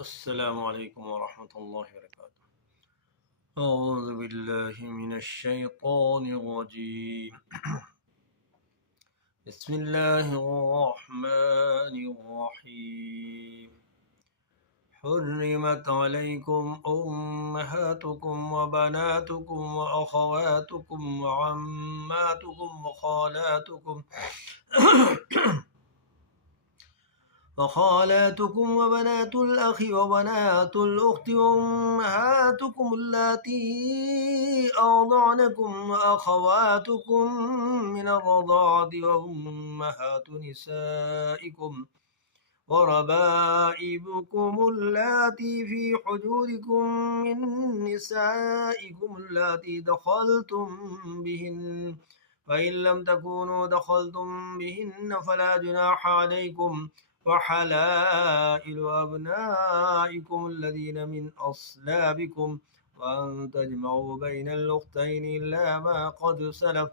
السلام عليكم ورحمة الله وبركاته. أعوذ بالله من الشيطان الرجيم. بسم الله الرحمن الرحيم. حرمت عليكم أمهاتكم وبناتكم وأخواتكم وعماتكم وخالاتكم وبنات الأخ وبنات الأخت وأمهاتكم اللاتي أرضعنكم وأخواتكم من الرضاعة وأمهات نسائكم وربائبكم اللاتي في حجوركم من نسائكم اللاتي دخلتم بهن، فإن لم تكونوا دخلتم بهن فلا جناح عليكم، وحلائل أبنائكم الذين من أصلابكم، وأن تجمعوا بين الأختين إلا ما قد سلف،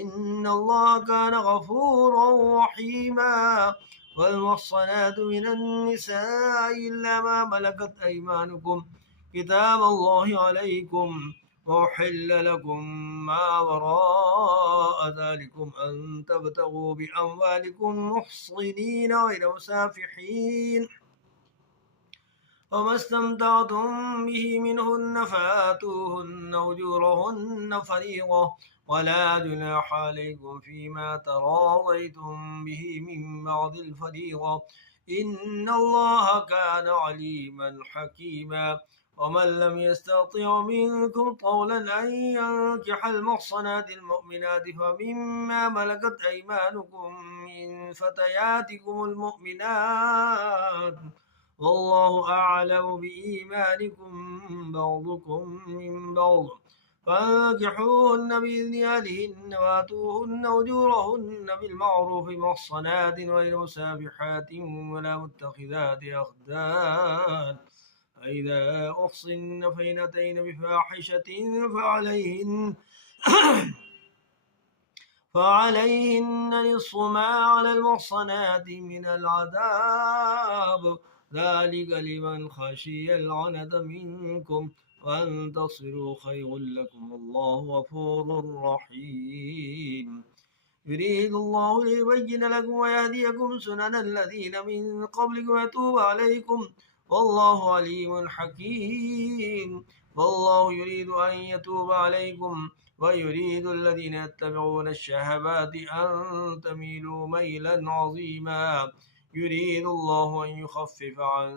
إن الله كان غفورا رحيما. والمحصنات من النساء إلا ما ملكت أيمانكم كتاب الله عليكم، وأحل لكم ما وراء ذلكم أن تبتغوا بأموالكم محصنين غير مسافحين، وما استمتعتم به منهن فآتوهن أجورهن فريضة، ولا جناح عليكم فيما تراضيتم به من بعد الفريضة، إن الله كان عليما حكيما. ومن لم يستطع منكم طولا أن ينكح المحصنات المؤمنات فمما ملكت أيمانكم من فتياتكم المؤمنات، والله أعلم بإيمانكم بعضكم من بعض، فانكحوهن بإذن أهلهن وآتوهن أجورهن بالمعروف محصنات غير مسافحات ولا متخذات أخدان، فإذا أحصن فإن أتين بفاحشة فعليهن نصف ما على المحصنات من العذاب، ذلك لمن خشي العنت منكم، وأن تصلوا خير لكم، والله غفور رحيم. يريد الله ليبين لكم ويهديكم سنن الذين من قبلكم ويتوب عليكم، والله عليم حكيم. والله يريد أن يتوب عليكم، ويريد الذين يتبعون الشهوات أن تميلوا ميلا عظيما. يريد الله أن يخفف عنكم